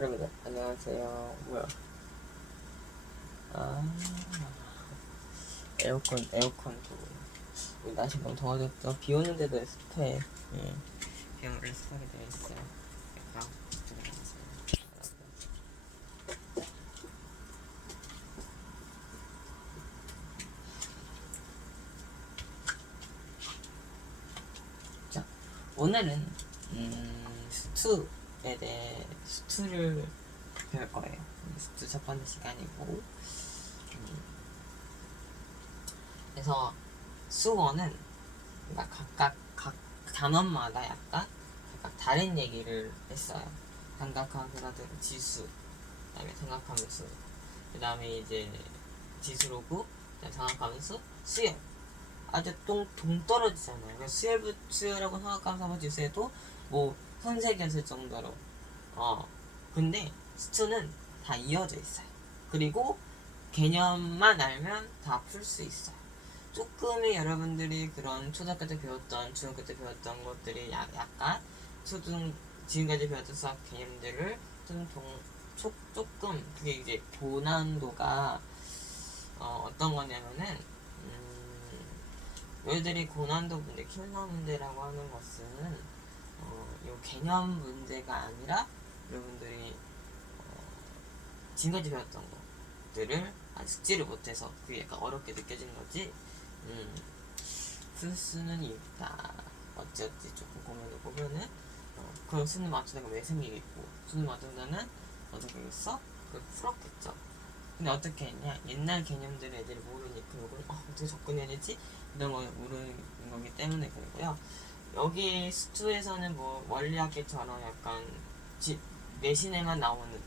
여러분들 안녕하세요. 뭐야? 아 에어컨도 날씨 너무 더워졌죠. 비 오는데도 습해. 비 오는 습하게 되어 있어요. 자, 오늘은 스투에 대해 스투를 배울 거예요. 스투 첫 번째 시간이고, 그래서 수어는 그러니까 각 단원마다 약간 다른 얘기를 했어요. 삼각함수라든 지수, 그다음에 삼각함수, 그다음에 이제 지수로고, 삼각함수, 수열. 아주 동떨어지잖아요. 그래서 수열하고 삼각함수 지수에도 뭐 손색이었을 정도로. 근데 스투는 다 이어져 있어요. 그리고 개념만 알면 다 풀 수 있어요. 조금의 여러분들이 그런 초등학교 때 배웠던, 중학교 때 배웠던 것들이 약간 지금까지 배웠던 수학 개념들을 조금 그게 이제 고난도가 어떤 거냐면은 너희들이 고난도 문제, 킬러 문제라고 하는 것은 요 개념 문제가 아니라 여러분들이 지금까지 배웠던 것들을 아직 숙지를 못해서 그게 약간 어렵게 느껴지는 거지. 쓸 수는 있다. 어찌어찌 조금 고민해 보면은 그럼 수능 맞춘다가 왜 생기겠고, 수능 맞춘다는 어떻게 하겠어? 그걸 풀었겠죠. 근데 어떻게 했냐? 옛날 개념들을 애들이 모르니까 이걸 어떻게 접근해야 되지? 이런 걸 모르는 거기 때문에 그러고요. 여기 스투에서는 뭐 원리학계처럼 약간 내신에만 나오는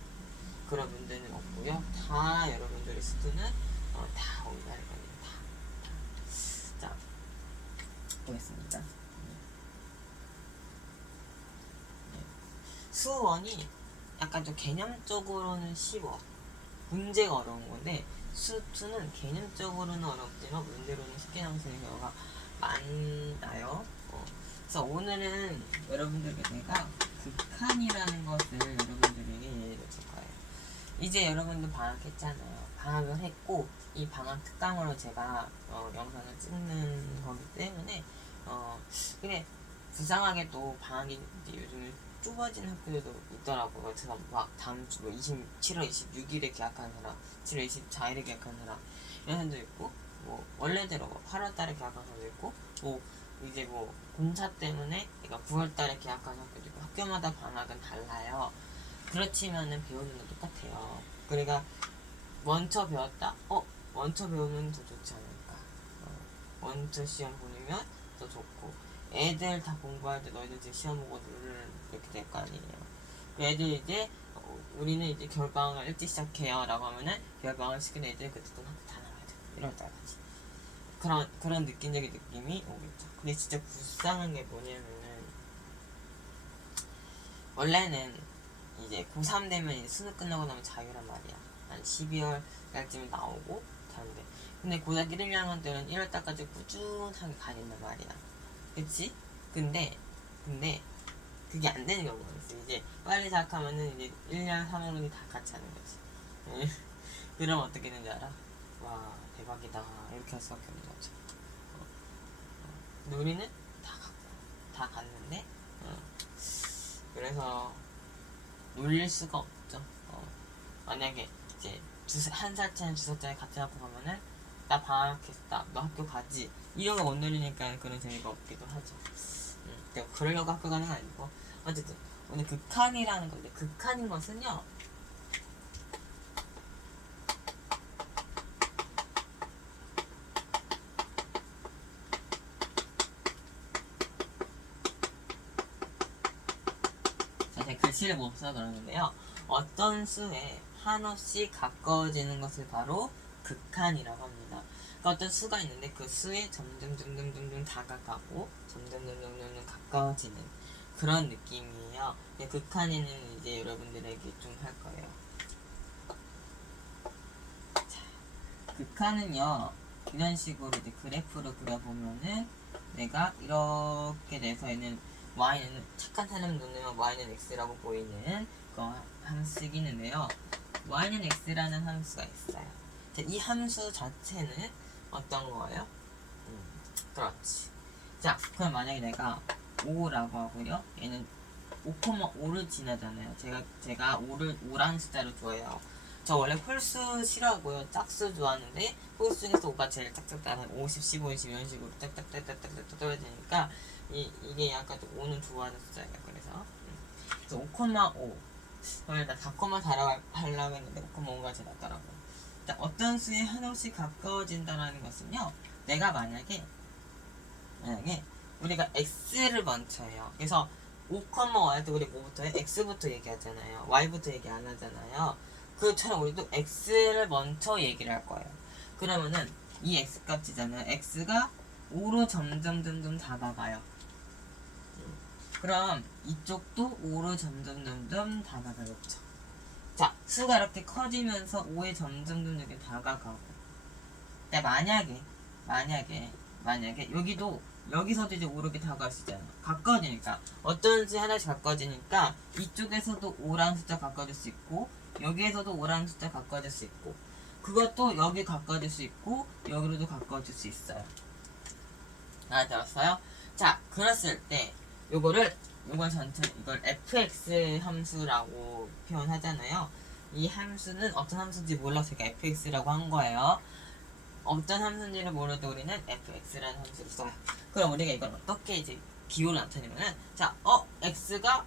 그런 문제는 없고요. 다 여러분들이 스투는 다 온다는 겁니다. 자, 보겠습니다. 수원이 약간 좀 개념적으로는 쉬워. 문제가 어려운 건데 수투는 개념적으로는 어렵지만 문제로는 쉽게 나오는 경우가 많아요. 그래서 오늘은 여러분들에게 내가 극한이라는 것을 여러분들에게 예를 줄 거예요. 이제 여러분들 방학했잖아요. 방학을 했고 이 방학 특강으로 제가 영상을 찍는 거기 때문에 그래 불쌍하게도 방학이 요즘 좁아진 학교도 있더라고요. 그래서 막 다음 주 7월 26일에 계약하는 사람, 7월 24일에 계약하는 사람 이런 사람도 있고, 뭐 원래대로 8월달에 계약하는 사람도 있고, 뭐 이제 뭐 공사 때문에 그러니까 9월달에 계약하는 학교도 있고, 학교마다 방학은 달라요. 그렇지만은 배우는 건 똑같아요. 그러니까 먼저 배웠다? 먼저 배우면 더 좋지 않을까. 먼저 시험 보내면 더 좋고, 애들 다 공부할 때 너희들 이제 시험 보고 이렇게 될 거 아니에요. 애들 이제 우리는 이제 겨울방학을 일찍 시작해요 라고 하면은 겨울방학을 시키는 애들 그때도 학교 다 나와야 돼. 이럴 때까지. 그런 느낌적인 느낌이 오겠죠. 근데 진짜 불쌍한 게 뭐냐면은 원래는 이제 고3 되면 이제 수능 끝나고 나면 자유란 말이야. 한 12월 달쯤에 나오고 자는데. 근데 고등학교 1, 2학년들은 1월 달까지 꾸준하게 가진단 말이야. 그치? 근데 그게 안 되는 경우가 있어. 이제 빨리 시작하면은 이제 1년, 3학년이 다 같이 하는 거지. 그럼 어떻게 되는지 알아? 와, 대박이다. 이렇게 할 수밖에 없는 거죠. 근데 우리는 다 갔는데, 그래서 놀릴 수가 없죠. 만약에 이제 한 살 차이, 2살 차이 같이 학교 가면은 나 방학했다, 너 학교 가지, 이런 거 못 놀리니까 그런 재미가 없기도 하죠. 그러려고 학교 가는 건 아니고, 어쨌든 오늘 극한이라는 건데, 극한인 것은요, 제가 글씨를 못 써서 그러는데요, 어떤 수에 한없이 가까워지는 것을 바로 극한이라고 합니다. 그러니까 어떤 수가 있는데 그 수에 점점 다가가고 점점 가까워지는 그런 느낌이에요. 극한에는 이제 여러분들에게 좀 할 거예요. 자, 극한은요, 이런 식으로 이제 그래프로 그려보면은 내가 이렇게 돼서 있는 y는 착한 사람 눈에만 y는 x라고 보이는 거 함수이긴 한데요. y는 x라는 함수가 있어요. 자, 이 함수 자체는 어떤 거예요? 그렇지. 자, 그럼 만약에 내가 5라고 하고요. 얘는 5,5를 지나잖아요. 제가 5라는 숫자를 좋아해요. 저 원래 홀수 싫어하고요. 짝수 좋아하는데 홀수 중에서 5가 제일 짝짝 따라 50, 15, 20 이런 식으로 딱딱딱딱딱딱 떨어지니까 이게 약간 좀 5는 좋아하는 숫자예요. 그래서 5,5 원래 나 4,4라고 하려고 했는데 5,5가 제일 낫더라고. 자, 어떤 수에 한없이 가까워진다는 것은요. 내가 만약에 우리가 x를 먼저 해요. 그래서 5,5할 때 우리 뭐부터 해? x부터 얘기하잖아요. y부터 얘기 안 하잖아요. 그처럼 우리도 x를 먼저 얘기를 할 거예요. 그러면은 이 x값이잖아요. x가 5로 점점 다가가요. 그럼 이쪽도 5로 점점 다가가겠죠. 자, 수가 이렇게 커지면서 5에 점점 이렇게 다가가고. 근데 만약에 여기서도 이제 5로 이렇게 다가갈 수 있잖아. 가까워지니까 어떤 수 하나씩 가까워지니까 이쪽에서도 5라는 숫자 가까워질 수 있고 여기에서도 5라는 숫자 가까워질 수 있고 그것도 여기 가까워질 수 있고 여기로도 가까워질 수 있어요. 알아들었어요? 자, 그랬을 때 이걸 fx 함수라고 표현하잖아요. 이 함수는 어떤 함수인지 몰라서 제가 fx라고 한 거예요. 어떤 함수인지를 모르도 우리는 fx라는 함수를 써요. 그럼 우리가 이걸 어떻게 이제 기호를 나타내면은 자, x가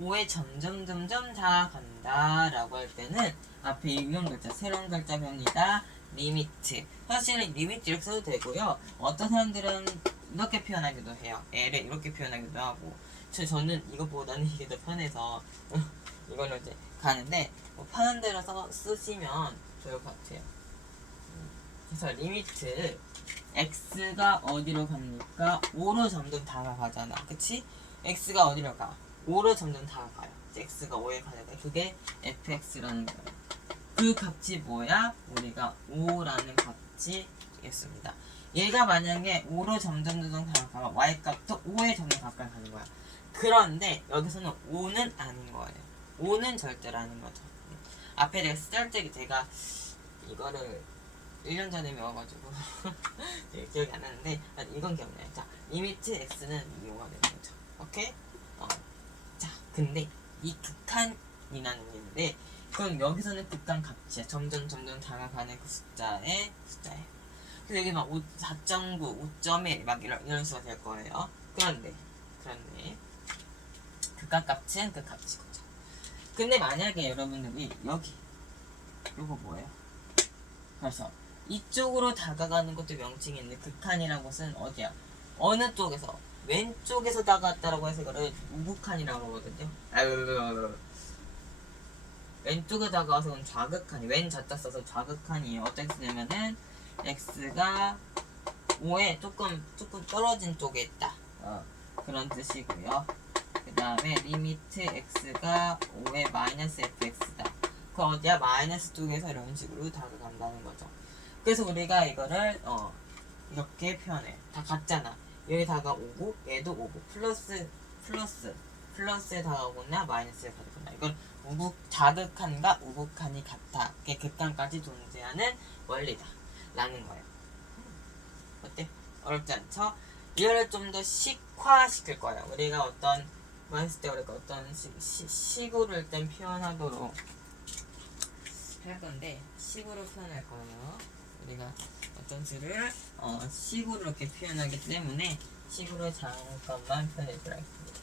5에 점점 다가간다 라고 할 때는 앞에 이런 글자, 새로운 글자 배웁니다. 리미트. 사실은 리미트 이렇게 써도 되고요. 어떤 사람들은 이렇게 표현하기도 해요. L을 이렇게 표현하기도 하고. 저는 이것보다는 이게 더 편해서 이걸로 이제 가는데 뭐 편한 대로 쓰시면 좋을 것 같아요. 그래서 리미트 x가 어디로 갑니까? 5로 점점 다가가잖아. 그치? x가 어디로 가? 5로 점점 다가가요. x가 5에 가니까 그게 fx라는 거예요. 그 값이 뭐야? 우리가 5라는 값이 되겠습니다. 얘가 만약에 5로 점점 다가가면 y값도 5에 점점 가까이 가는 거야. 그런데 여기서는 5는 아닌 거예요. 5는 절대로 아닌 거죠. 앞에 내가 쓸 때 제가 이거를 1년 전에 배워가지고 기억이 안 나는데 이건 기억나요. 자, 리미트 x는 이거가 되는 거죠. 오케이? 자, 근데 이 극한이라는 게 있는데 그럼 여기서는 극한 값이야. 점점 다가가는 그 숫자예요. 그래서 여기 막 4.9, 5.1 막 이런 수가 될 거예요. 그런데 극한 값은 그 값이거죠. 근데 만약에 여러분들이 여기 요거 뭐예요? 그래서 이쪽으로 다가가는 것도 명칭이 있는데 극한이라는 것은 어디야? 어느 쪽에서? 왼쪽에서 다가갔다라고 해서 이거를 우극한이라고 하거든요. 왼쪽에 다가가서 좌극한이 왼 자자 써서 좌극한이에요. 어떻게 쓰냐면은 x가 5에 조금 떨어진 쪽에 있다. 그런 뜻이고요. 그 다음에 리미트 x가 5에 마이너스 fx다. 그 어디야? 마이너스 쪽에서 이런 식으로 다가간다는 거죠. 그래서 우리가 이거를 이렇게 표현해. 다 같잖아. 여기다가 5고 얘도 5고 플러스에 다가오거나 마이너스에 다가오거나 이건 자극한과 우극한이 같아. 그게 극한까지 존재하는 원리다 라는 거예요. 어때? 어렵지 않죠? 이거를 좀 더 식화시킬 거예요. 우리가 어떤 뭐 했을 때 우리가 어떤 식으로 일단 표현하도록 할 건데 식으로 표현할 거예요. 우리가 어떤 수를 식으로 이렇게 표현하기 때문에 식으로 잠깐만 표현해 보도록 하겠습니다.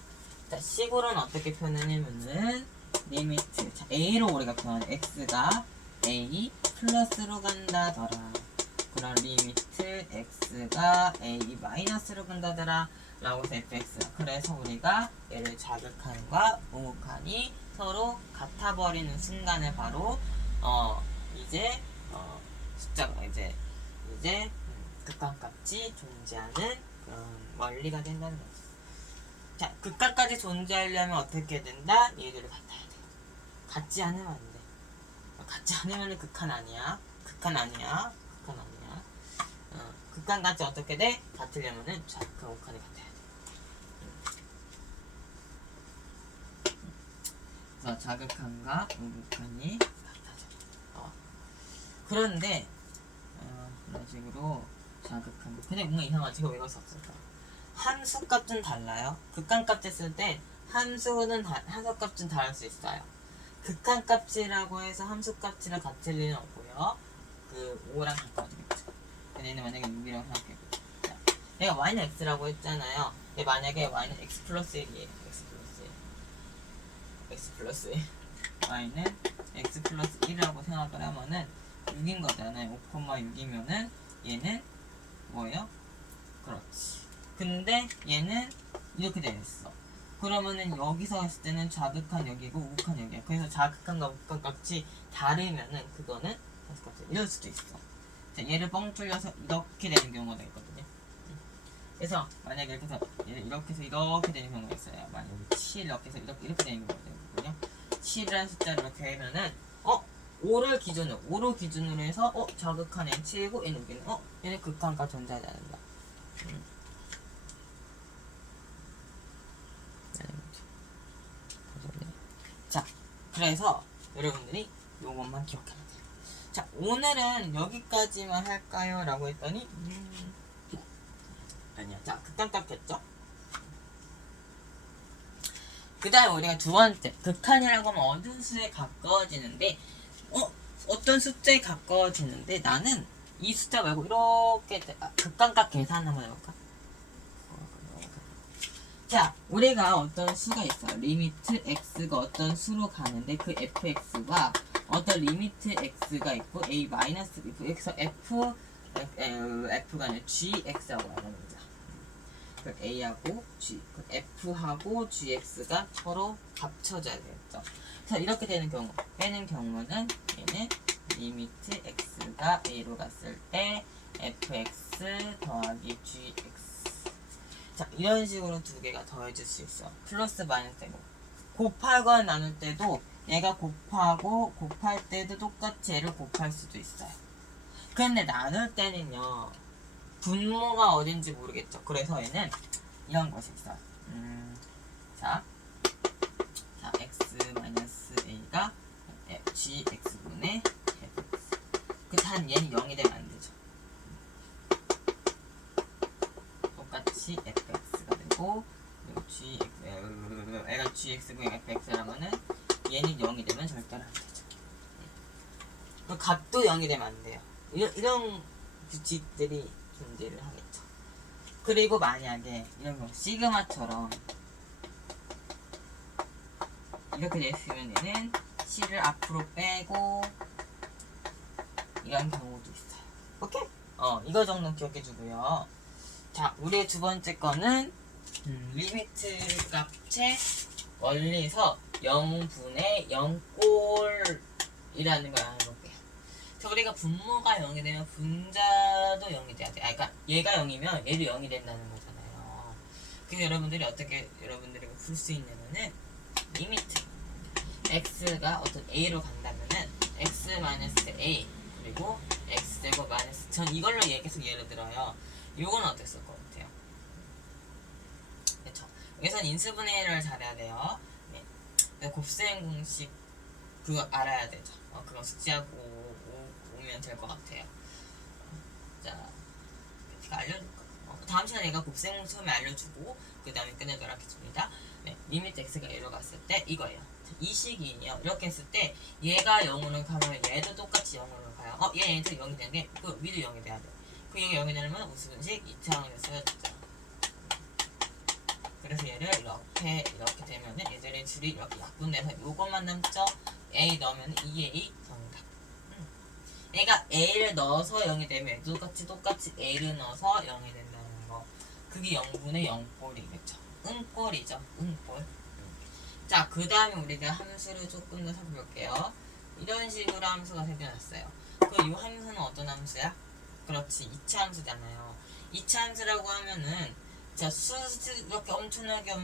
자, 식으로는 어떻게 표현하냐면은 리미트 자, a로 우리가 표현해 x가 a 플러스로 간다더라. 그런 리미트 x가 a 마이너스로 간다더라 라고 해서 fx. 그래서 우리가 얘를 자극한과 우극한이 서로 같아버리는 순간에 바로 이제 숫자가 이제 극한값이 존재하는 그런 원리가 된다는 거죠. 자, 극한까지 존재하려면 어떻게 된다? 얘들을 같아야 돼. 같지 않으면 안 돼. 같지 않으면 극한 아니야. 극한까지 어떻게 돼? 같으려면은 좌극한 우극한이 같아야 돼. 그래서 자극한과 우극한이 같아져. 그런데 그런 식으로 자극한. 근데 뭔가 이상하지? 이거 왜 이걸 썼을까? 함수 값은 달라요. 극한값 쓸 때 함수는 함수값은 다를 수 있어요. 극한값이라고 해서 함수값이랑 같을 리는 없고요. 그 5랑 가까워지겠죠. 근데 얘는 만약에 6이라고 생각해보죠. 자, 얘가 y는 x라고 했잖아요. 근데 만약에 y는 x 플러스 1이에요. x 플러스 1. y는 x 플러스 1이라고 생각을 하면은 6인 거잖아요. 5,6이면은 얘는 뭐예요? 그렇지. 근데 얘는 이렇게 되어 있어. 그러면은 여기서 했을 때는 자극한 여기고 우극한 여기야. 그래서 자극한과 우극한 값이 다르면은 그거는 함수값이 이럴 수도 있어. 자, 얘를 뻥 뚫려서 이렇게 되는 경우가 있거든요. 그래서 만약에 이렇게 해서 얘를 이렇게 해서 이렇게 되는 경우가 있어요. 만약에 7 이렇게 해서 이렇게 되는 경우가 있거든요. 7이라는 숫자를 이렇게 하면은 5를 기준으로 해서 자극한 얘는 7이고 얘는 6이네. 얘는 극한값 존재하지 않는다. 자, 그래서 여러분들이 요것만 기억하면 돼요. 자, 오늘은 여기까지만 할까요? 라고 했더니 아니야. 자, 극한값 했죠? 그 다음에 우리가 두 번째, 극한이라고 하면 어떤 수에 가까워지는데 어떤 숫자에 가까워지는데 나는 이 숫자 말고 이렇게 극한값 계산 한번 해볼까? 자, 우리가 어떤 수가 있어요. 리미트 x가 어떤 수로 가는데 그 fx와 어떤 리미트 x가 있고 a 마이너스 여기서 f가 아니라 gx라고 말합니다. 그 a하고 g, 그 f하고 gx가 서로 합쳐져야 되겠죠. 그래서 이렇게 되는 경우는 얘는 리미트 x가 a로 갔을 때 fx 더하기 gx. 자, 이런 식으로 두 개가 더해질 수 있어. 플러스 마이너스 되고. 곱하거나 나눌 때도 얘가 곱할 때도 똑같이 얘를 곱할 수도 있어요. 그런데 나눌 때는요, 분모가 어딘지 모르겠죠. 그래서 얘는 이런 것이 있어. 자, x-a가 gx분의 fx. 그 단 얘는 0이 되면 안 되죠. 똑같이 fx가 되고, 그리고 애가 gx고 fx라면은 얘는 0이 되면 절대로 안 되죠. 그 값도 0이 되면 안 돼요. 이런 규칙들이 존재를 하겠죠. 그리고 만약에 이런 경우 시그마처럼 이렇게 됐으면 얘는 c를 앞으로 빼고 이런 경우도 있어요. 오케이? 이거 정도 기억해주고요. 자, 우리의 두 번째 거는 리미트 값의 원리에서 0분의 0꼴이라는 걸 알아볼게요. 자, 우리가 분모가 0이 되면 분자도 0이 돼야 돼. 그러니까 얘가 0이면 얘도 0이 된다는 거잖아요. 그래서 여러분들이 어떻게 여러분들이 풀 수 있냐면은 리미트 x가 어떤 a로 간다면은 x-a 그리고 x제곱 마이너스 전 이걸로 계속 예를 들어요. 요건 어땠을 것 같아요? 그쵸? 여기선 인수분해를 잘해야 돼요. 네. 곱셈 공식 그거 알아야 되죠. 그거 숙지하고 오면 될 것 같아요. 자, 제가 알려줄까? 다음 시간에 얘가 곱셈 공식 처음에 알려주고 그 다음에 끝내도록 하겠습니다. 네, 리미트 x가 A로 갔을 때 이거예요. 이 식이요. 이렇게 했을 때 얘가 0으로 가면 얘도 똑같이 0으로 가요. 얘도 0이 되는데 그 위도 0이 돼야 돼. 그 얘가 0이 되려면 우수분식 2차원을 써야겠죠. 그래서 얘를 이렇게 되면은 얘들의 줄이 이렇게 약분돼서 요것만 남죠. A 넣으면 2A 정답. 얘가 A를 넣어서 0이 되면 얘도 똑같이 A를 넣어서 0이 된다는 거. 그게 0분의 0꼴이겠죠. 응꼴이죠. 응꼴. 자, 그 다음에 우리가 함수를 조금 더 살펴볼게요. 이런 식으로 함수가 생겨났어요. 그럼 이 함수는 어떤 함수야? 그렇지, 2차 함수잖아요. 2차 함수라고 하면은 자, 이렇게 엄청나게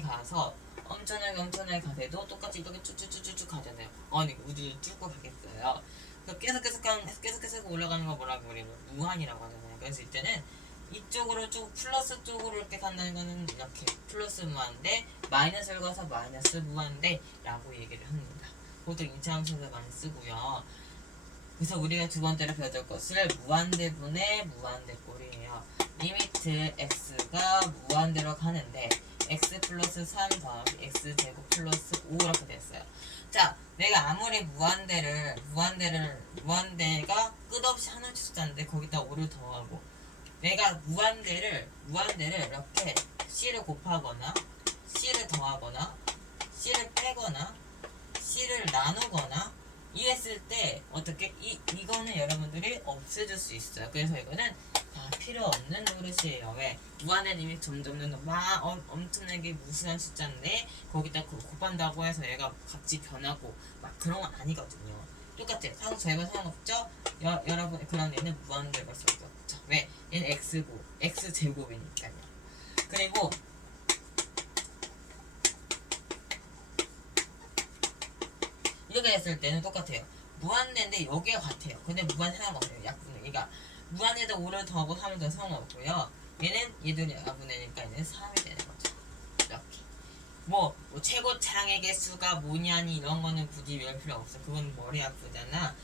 가서 엄청나게 가세도 똑같이 이렇게 쭉쭉쭉쭉 가잖아요. 이거 우주 뚫고 가겠어요. 계속 올라가는 거 뭐라고 우리는 무한이라고 하잖아요. 그래서 이때는 이쪽으로 쭉 플러스 쪽으로 이렇게 간다는 거는 이렇게 플러스 무한대, 마이너스를 가서 마이너스 무한대 라고 얘기를 합니다. 보통 인차함수에서 많이 쓰고요. 그래서 우리가 두 번째로 배울 것을 무한대분의 무한대꼴이에요. 리미트 x가 무한대로 가는데 x 플러스 3 더하기 x제곱 플러스 5 이렇게 됐어요. 자, 내가 아무리 무한대가 끝없이 하나의 숫자인데 거기다 5를 더하고 내가 무한대를 이렇게 c를 곱하거나 c를 더하거나 c를 빼거나 c를 나누거나 이랬을 때 어떻게 이거는 여러분들이 없애줄 수 있어요. 그래서 이거는 다 필요 없는 노릇이에요. 왜? 무한의 리미트 점점 막 엄청나게 무수한 숫자인데 거기다 곱한다고 해서 얘가 값이 변하고 막 그런 건 아니거든요. 똑같아요. 제가 상관없죠? 여러분 그런 얘는 무한대가 수밖에 없죠. 왜? 얘는 x고 x제곱이니까요. 그리고 이렇게 했을 때는 똑같아요. 무한대인데 여기가 같아요. 근데 무한 하나가 없어요. 약분의. 그러니까 무한대에다 5를 더하고 3을 더 상관없고요. 얘는 약분되니까 얘는 3이 되는 거죠. 이렇게. 뭐 최고 장의 개수가 뭐냐니 이런 거는 굳이 외울 필요 없어. 그건 머리 아프잖아.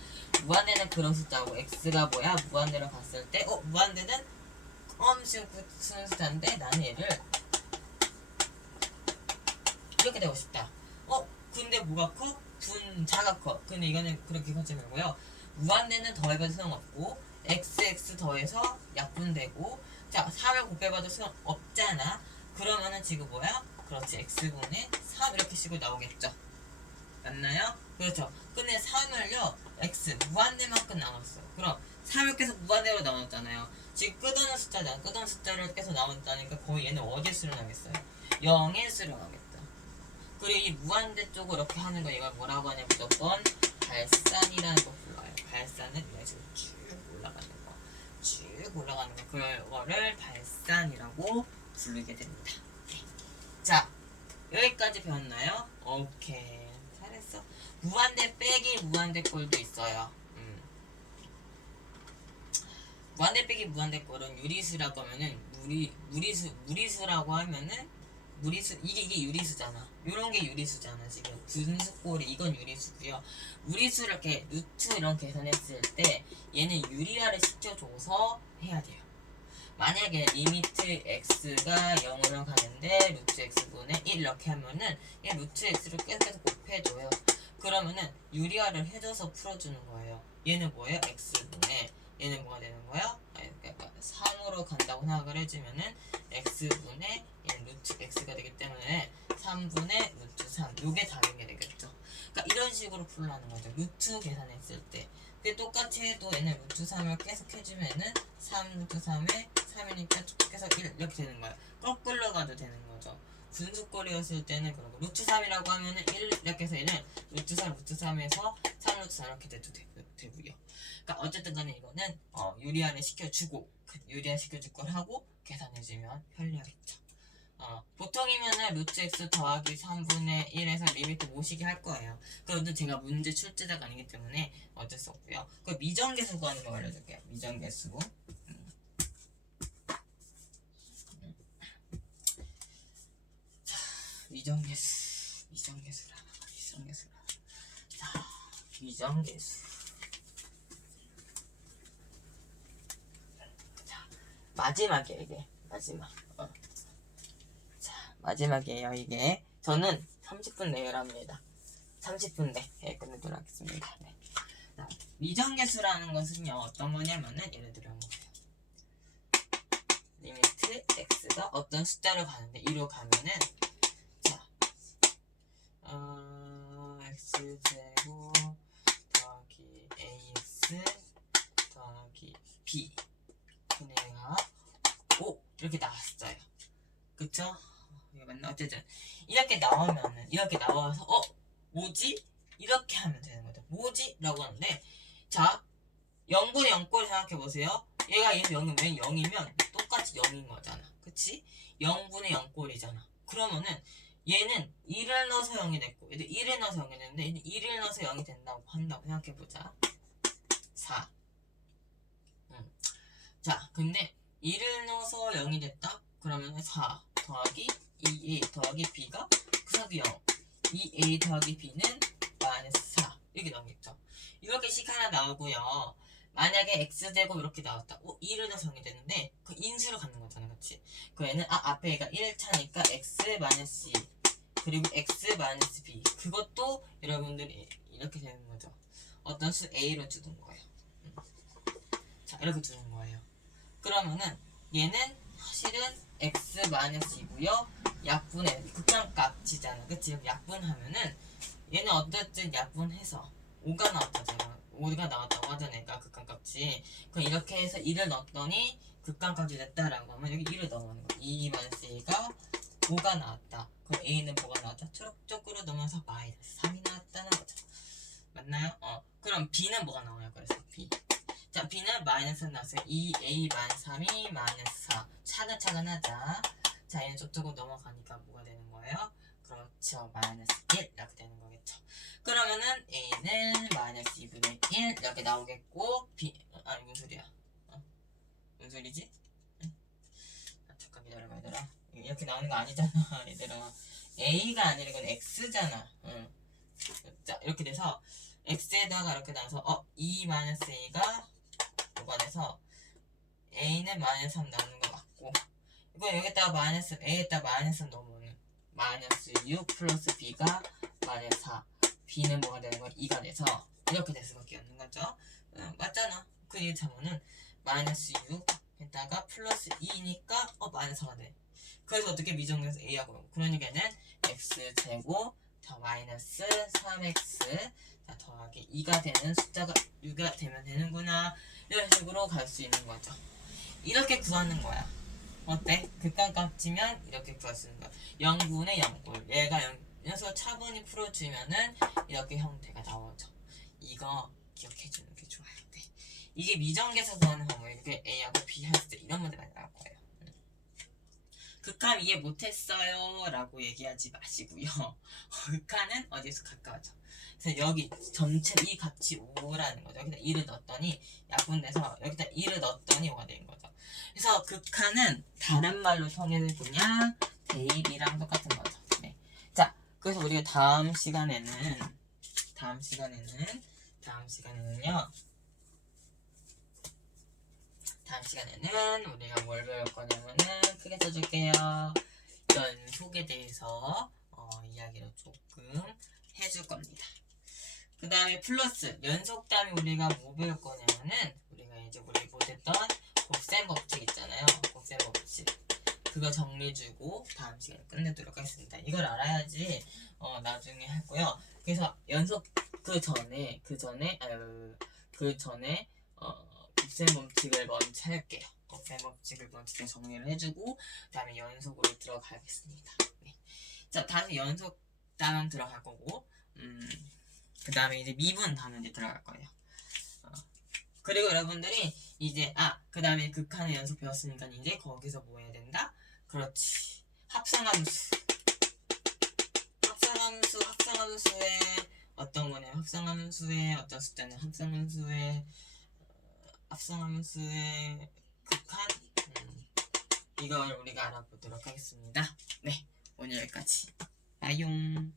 무한대는 그런 숫자고 x가 뭐야? 무한대로 갔을 때 무한대는 엄청 무슨 숫자인데 나는 얘를 이렇게 되고 싶다. 근데 뭐가 커? 분자가 커. 근데 이거는 그렇게 커지 말고요. 무한대는 더해봐도 소용없고 xx 더해서 약분되고 자 3을 곱해봐도 소용없잖아. 그러면은 지금 뭐야? 그렇지 x분의 3 이렇게 식으로 나오겠죠. 맞나요? 그렇죠. 근데 3을요 x 무한대만큼 나눴어. 그럼 3을 계속 무한대로 나눴잖아요. 지금 끝없는 숫자잖아. 끝없는 숫자를 계속 나눴다니까 거의 얘는 어디에 수렴하겠어요? 0에 수렴하겠다. 그리고 이 무한대 쪽으로 이렇게 하는 거 이걸 뭐라고 하냐 무조건 발산이라는 거 불러요. 발산은 이런 식으로 쭉 올라가는 거. 쭉 올라가는 거. 그거를 발산이라고 부르게 됩니다. 자, 여기까지 배웠나요? 오케이. 잘했어. 무한대 빼기 무한대 꼴도 있어요. 무한대 빼기 무한대 꼴은 유리수라고 하면은 무리수라고 하면은 이게 유리수잖아. 요런 게 유리수잖아. 지금 분수꼴이 이건 유리수고요. 무리수를 이렇게 루트 이런 계산했을 때 얘는 유리화를 시켜줘서 해야 돼요. 만약에 리미트 x가 0으로 가는데 루트 x분의 1 이렇게 하면은 얘 루트 x를 계속 곱해줘요. 그러면은 유리화를 해줘서 풀어주는 거예요. 얘는 뭐예요? x분의 얘는 뭐가 되는 거야? 그러니까 3으로 간다고 생각을 해주면은 x분의 얘는 루트 x가 되기 때문에 3분의 루트 3 요게 다른 게 되겠죠. 그러니까 이런 식으로 풀라는 거죠. 루트 계산했을 때. 근데 똑같이 해도 얘는 루트 3을 계속 해주면은 3 루트 3에 3이니까 계속 1 이렇게 되는 거예요. 거꾸로 가도 되는 거죠. 분수꼴이었을 때는 그러고 루트 3이라고 하면은 1 이렇게 해서 얘는 루트 3 루트 3에서 3 루트 4 이렇게 돼도 되고요. 그러니까 어쨌든 간에 이거는 유리화를 시켜주고 유리화 시켜줄 걸 하고 계산해주면 편리하겠죠. 보통이면은 루트 x 더하기 3분의 1에서 리미트 모시기 할 거예요. 그런데 제가 문제 출제자가 아니기 때문에 어쩔 수 없고요. 그 미정계수 구하는 거 알려줄게요. 미정계수. 미정계수라. 자, 미정계수. 자, 마지막이에요, 이게. 마지막. 자, 마지막이에요, 이게. 저는 30분 내외랍니다. 30분 내에 끝내도록 하겠습니다. 네. 자, 미정계수라는 것은요, 어떤 거냐면은, 예를 들어, 리미트 x가 어떤 숫자로 가는데, 2로 가면은, 자, x제곱 더하기 ax 더하기 b 분의가 5 이렇게 나왔어요. 그쵸? 이거 맞나? 어쨌든 이렇게 나오면은 이렇게 나와서 뭐지? 이렇게 하면 되는 거죠. 뭐지? 라고 하는데 자 0분의 0꼴 생각해보세요. 얘가 얘는 0이면 0이면 똑같이 0인 거잖아. 그치? 0분의 0꼴이잖아. 그러면은 얘는 1을 넣어서 0이 됐고 얘도 1을 넣어서 0이 됐는데 얘는 1을 넣어서 0이 된다고 한다고 생각해보자. 4 자 근데 2를 넣어서 0이 됐다? 그러면 4 더하기 2a 더하기 b가 구석이 0. 2a 더하기 b는 마이너스 4 이렇게 나오겠죠. 이렇게 식 하나 나오고요. 만약에 x제곱 이렇게 나왔다. 2를 넣어서 0이 됐는데 그 인수로 갖는 거잖아, 그치? 그 애는 앞에 애가 1차니까 x 마이너스 2 그리고 x 마이너스 b 그것도 여러분들이 이렇게 되는 거죠. 어떤 수 a로 주는 거예요. 자, 이렇게 주는 거예요. 그러면은 얘는 사실은 x 마이너스 2고요. 약분해 극한값이잖아, 그치? 약분하면은 얘는 어쨌든 약분해서 5가 나왔잖아. 5가 나왔다고 하잖아, 극한값이. 그럼 이렇게 해서 2를 넣었더니 극한값이 됐다라고 하면 여기 2를 넣어놓는 거야. 2 마이너스 2가 5가 나왔다. 그럼 a는 뭐가 나왔다? 초록쪽으로 넣으면서 마이너스 3이 나왔다는 거죠. 맞나요? 그럼 b는 뭐가 나와요? 그래서 b. 자, b는 마이너스 나왔어요. 2a 마이너스 3이 마이너스 4. 차근차근 하자. 자, 얘는 저쪽으로 넘어가니까 뭐가 되는 거예요? 그렇죠. 마이너스 1 이렇게 되는 거겠죠. 그러면은 a는 마이너스 2분의 1 이렇게 나오겠고 b 아니 무슨 소리야? 무슨 소리지? 잠깐 기다려봐 얘들아. 이렇게 나오는 거 아니잖아 얘들아. a가 아니라 이건 x잖아. 자, 이렇게 돼서 x에다가 이렇게 나와서 2 마이너스 a가 뭐가 돼서 a는 마이너스 3 나오는 거 맞고, 이거 여기다가 마이너스 a에다가 마이너스 3 넣으면 마이너스 6 플러스 b가 마이너스 4 b는 뭐가 되는 거야? 2가 돼서 이렇게 될 수밖에 없는 거죠. 맞잖아. 그 얘기 참으면 마이너스 6에다가 플러스 2니까 마이너스 4가 돼. 그래서 어떻게 미정에서 a하고, 그러니까 얘는 x제곱 더 마이너스 3x 자, 더하기 2가 되는 숫자가 6가 되면 되는구나. 이런 식으로 갈 수 있는 거죠. 이렇게 구하는 거야. 어때? 극한값이면 이렇게 구할 수 있는 거야. 0분의 0꼴. 얘가 0에서 차분히 풀어주면은 이렇게 형태가 나오죠. 이거 기억해주는 게 좋아요. 네. 이게 미정계에서 구하는 방법이 이렇게 A하고 B 했을 때 이런 문제 많이 나올 거예요. 극한 이해 못했어요 라고 얘기하지 마시고요. 극한은 어디에서 가까워져. 그래서 여기 전체 이 값이 5라는 거죠. 여기다 2를 넣었더니 약분돼서 여기다 2를 넣었더니 5가 된 거죠. 그래서 극한은 다른 말로 통일을 그냥 대입이랑 똑같은 거죠. 네. 자, 그래서 우리가 다음 시간에는요 다음 시간에는 우리가 뭘 배울 거냐면은 크게 써줄게요. 연속에 대해서 이야기를 조금 해줄 겁니다. 그 다음에 플러스 연속 다음에 우리가 뭐 배울 거냐면은 우리가 이제 우리 못했던 곱셈 법칙 있잖아요. 곱셈 법칙 그거 정리해주고 다음 시간에 끝내도록 하겠습니다. 이걸 알아야지 나중에 할 거요. 그래서 연속 그 전에 곱셈 법칙을 먼저 할게요. 곱셈 법칙을 먼저 정리를 해주고 그 다음에 연속으로 들어가겠습니다. 네. 자, 다시 연속 단원 들어갈 거고 그 다음에 이제 미분 단원 이제 들어갈 거예요. 그리고 여러분들이 이제 그 다음에 극한의 연속 배웠으니까 이제 거기서 뭐 해야 된다? 그렇지. 합성함수에 어떤 거냐? 합성함수에 어떤 숫자는 합성함수의 극한 이걸 우리가 알아보도록 하겠습니다. 네, 오늘 여기까지. 빠용.